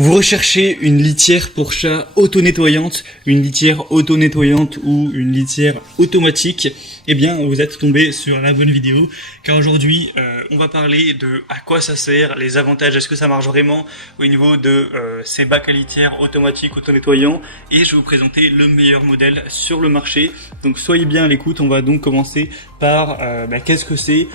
Vous recherchez une litière pour chat auto-nettoyante, une litière auto-nettoyante ou une litière automatique? Eh bien, vous êtes tombé sur la bonne vidéo, car aujourd'hui, on va parler de à quoi ça sert, les avantages, est-ce que ça marche vraiment au niveau de ces bacs à litière automatiques auto-nettoyants, et je vais vous présenter le meilleur modèle sur le marché. Donc soyez bien à l'écoute, on va donc commencer par qu'est-ce que c'est.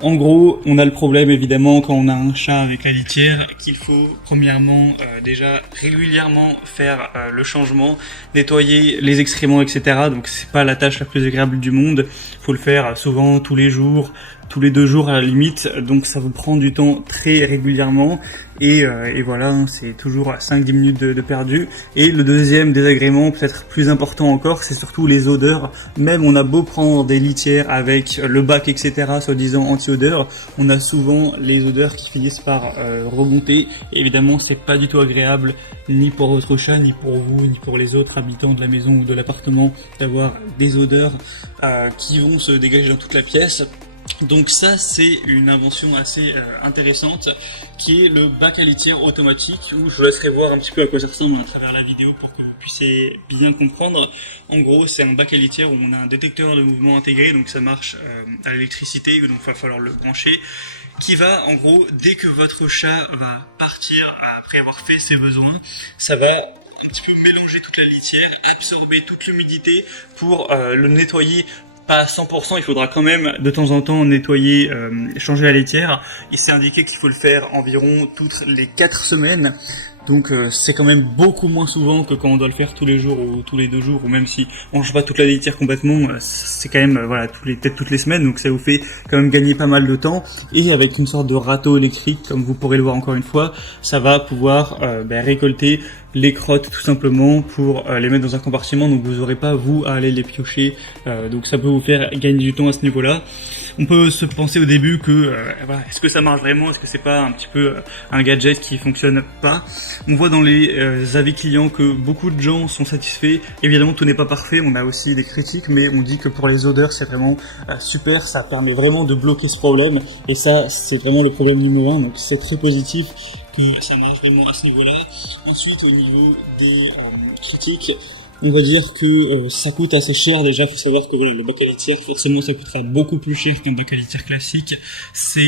En gros, on a le problème évidemment quand on a un chat avec la litière qu'il faut premièrement déjà régulièrement faire le changement, nettoyer les excréments, etc. Donc c'est pas la tâche la plus agréable du monde. Faut le faire souvent tous les jours, tous les 2 jours à la limite. Donc ça vous prend du temps très régulièrement et voilà, hein, c'est toujours 5-10 minutes de perdu. Et le deuxième désagrément, peut-être plus important encore, c'est surtout les odeurs. Même on a beau prendre des litières avec le bac, etc., soi-disant anti-odeur, on a souvent les odeurs qui finissent par remonter. Et évidemment, c'est pas du tout agréable, ni pour votre chat, ni pour vous, ni pour les autres habitants de la maison ou de l'appartement, d'avoir des odeurs qui vont se dégager dans toute la pièce. Donc ça, c'est une invention assez intéressante qui est le bac à litière automatique, où je vous laisserai voir un petit peu à quoi ça ressemble à travers la vidéo pour que vous puissiez bien comprendre. En gros, c'est un bac à litière où on a un détecteur de mouvement intégré, donc ça marche à l'électricité, donc il va falloir le brancher, qui va, en gros, dès que votre chat va partir après avoir fait ses besoins, ça va un petit peu mélanger toute la litière, absorber toute l'humidité pour le nettoyer. Pas à 100%, il faudra quand même de temps en temps nettoyer, changer la litière. Il s'est indiqué qu'il faut le faire environ toutes les 4 semaines. Donc c'est quand même beaucoup moins souvent que quand on doit le faire tous les jours ou tous les 2 jours, ou même si on change pas toute la litière complètement, c'est quand même voilà peut-être toutes les semaines, donc ça vous fait quand même gagner pas mal de temps. Et avec une sorte de râteau électrique, comme vous pourrez le voir encore une fois, ça va pouvoir récolter les crottes tout simplement pour les mettre dans un compartiment, donc vous n'aurez pas vous à aller les piocher, donc ça peut vous faire gagner du temps à ce niveau-là. On peut se penser au début que voilà, est-ce que ça marche vraiment, est-ce que c'est pas un petit peu un gadget qui fonctionne pas. On voit dans les avis clients que beaucoup de gens sont satisfaits. Évidemment, tout n'est pas parfait, on a aussi des critiques, mais on dit que pour les odeurs, c'est vraiment super, ça permet vraiment de bloquer ce problème, et ça, c'est vraiment le problème numéro 1, donc c'est très positif que ça marche vraiment à ce niveau-là. Ensuite, au niveau des critiques, on va dire que ça coûte assez cher. Déjà, il faut savoir que voilà, le bac à litière, forcément, ça coûtera beaucoup plus cher qu'un bac à litière classique. C'est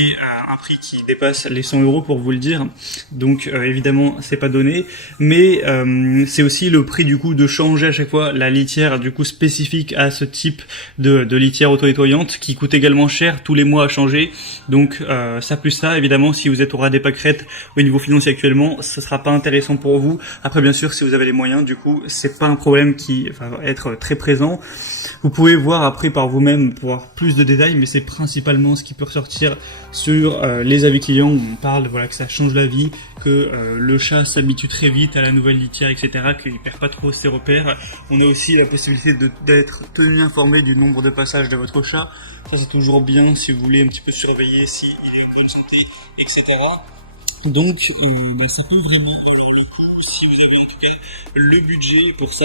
un prix qui dépasse les 100 € pour vous le dire. Donc, évidemment, c'est pas donné. Mais c'est aussi le prix du coup de changer à chaque fois la litière du coup spécifique à ce type de litière auto-nettoyante qui coûte également cher tous les mois à changer. Donc, ça plus ça, évidemment, si vous êtes au ras des pâquerettes au niveau financier actuellement, ça sera pas intéressant pour vous. Après, bien sûr, si vous avez les moyens, du coup, c'est pas un problème qui va être très présent. Vous pouvez voir après par vous-même pour avoir plus de détails, mais c'est principalement ce qui peut ressortir sur les avis clients où on parle voilà, que ça change la vie, que le chat s'habitue très vite à la nouvelle litière, etc., qu'il perd pas trop ses repères. On a aussi la possibilité d'être tenu informé du nombre de passages de votre chat. Ça, c'est toujours bien si vous voulez un petit peu surveiller s'il est en bonne santé, etc. Donc ça peut vraiment valoir le coup si vous avez en tout cas le budget pour ça.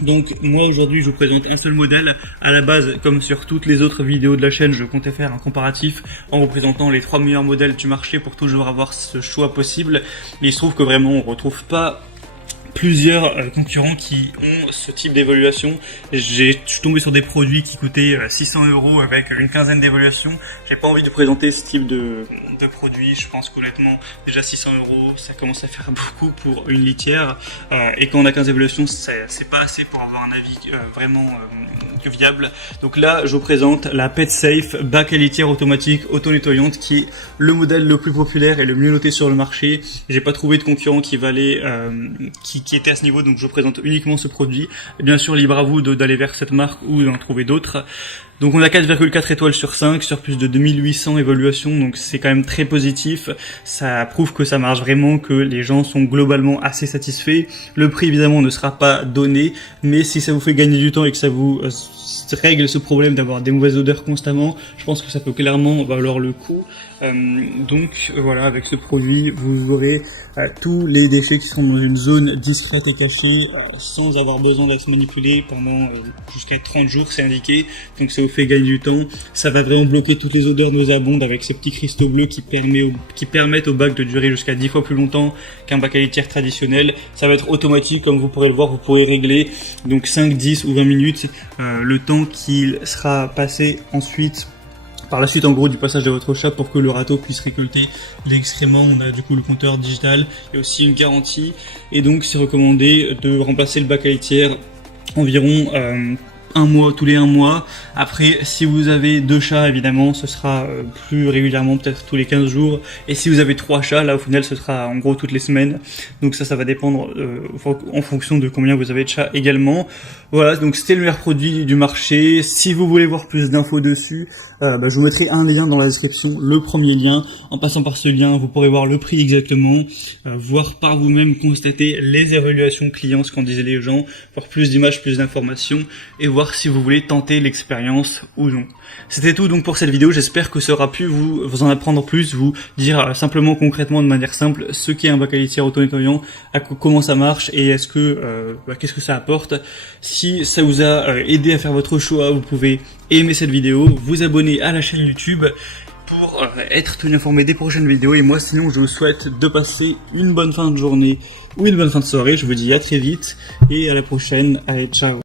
Donc moi aujourd'hui je vous présente un seul modèle. À la base, comme sur toutes les autres vidéos de la chaîne, je comptais faire un comparatif en vous présentant les 3 meilleurs modèles du marché pour toujours avoir ce choix possible. Mais il se trouve que vraiment on retrouve pas plusieurs concurrents qui ont ce type d'évaluation. Je suis tombé sur des produits qui coûtaient 600 € avec une quinzaine d'évaluations. J'ai pas envie de présenter ce type de produit. Je pense qu'honnêtement, déjà 600 €, ça commence à faire beaucoup pour une litière. Et quand on a 15 évaluations, c'est pas assez pour avoir un avis vraiment viable. Donc là, je vous présente la PetSafe bac à litière automatique auto-nettoyante qui est le modèle le plus populaire et le mieux noté sur le marché. J'ai pas trouvé de concurrent qui valait qui était à ce niveau, donc je présente uniquement ce produit. Et bien sûr, libre à vous d'aller vers cette marque ou d'en trouver d'autres. Donc on a 4,4 étoiles sur 5 sur plus de 2800 évaluations, donc c'est quand même très positif. Ça prouve que ça marche vraiment, que les gens sont globalement assez satisfaits. Le prix évidemment ne sera pas donné, mais si ça vous fait gagner du temps et que ça vous règle ce problème d'avoir des mauvaises odeurs constamment, je pense que ça peut clairement valoir le coup. Donc voilà, avec ce produit, vous aurez tous les déchets qui seront dans une zone discrète et cachée, sans avoir besoin d'être manipulés pendant jusqu'à 30 jours, c'est indiqué. Donc ça vous fait gagner du temps. Ça va vraiment bloquer toutes les odeurs nauséabondes avec ces petits cristaux bleus qui permettent au bac de durer jusqu'à 10 fois plus longtemps qu'un bac à litière traditionnel. Ça va être automatique, comme vous pourrez le voir, vous pourrez régler donc 5, 10 ou 20 minutes le temps qu'il sera passé ensuite par la suite en gros du passage de votre chat pour que le râteau puisse récolter l'excrément. On a du coup le compteur digital et aussi une garantie, et donc c'est recommandé de remplacer le bac à litière environ tous les 1 mois. Après, si vous avez 2 chats, évidemment, ce sera plus régulièrement, peut-être tous les 15 jours. Et si vous avez 3 chats, là, au final, ce sera en gros toutes les semaines. Donc ça va dépendre en fonction de combien vous avez de chats également. Voilà, donc c'était le meilleur produit du marché. Si vous voulez voir plus d'infos dessus, je vous mettrai un lien dans la description, le premier lien. En passant par ce lien, vous pourrez voir le prix exactement, voir par vous-même, constater les évaluations clients, ce qu'en disaient les gens, voir plus d'images, plus d'informations, et voir si vous voulez tenter l'expérience ou non. C'était tout donc pour cette vidéo, j'espère que ça aura pu vous en apprendre plus, vous dire simplement concrètement de manière simple ce qu'est un bac à litière auto-nettoyant, comment ça marche et est-ce que qu'est-ce que ça apporte. Si ça vous a aidé à faire votre choix, vous pouvez aimer cette vidéo, vous abonner à la chaîne YouTube pour être tenu informé des prochaines vidéos, et moi sinon je vous souhaite de passer une bonne fin de journée ou une bonne fin de soirée. Je vous dis à très vite et à la prochaine. Allez, ciao.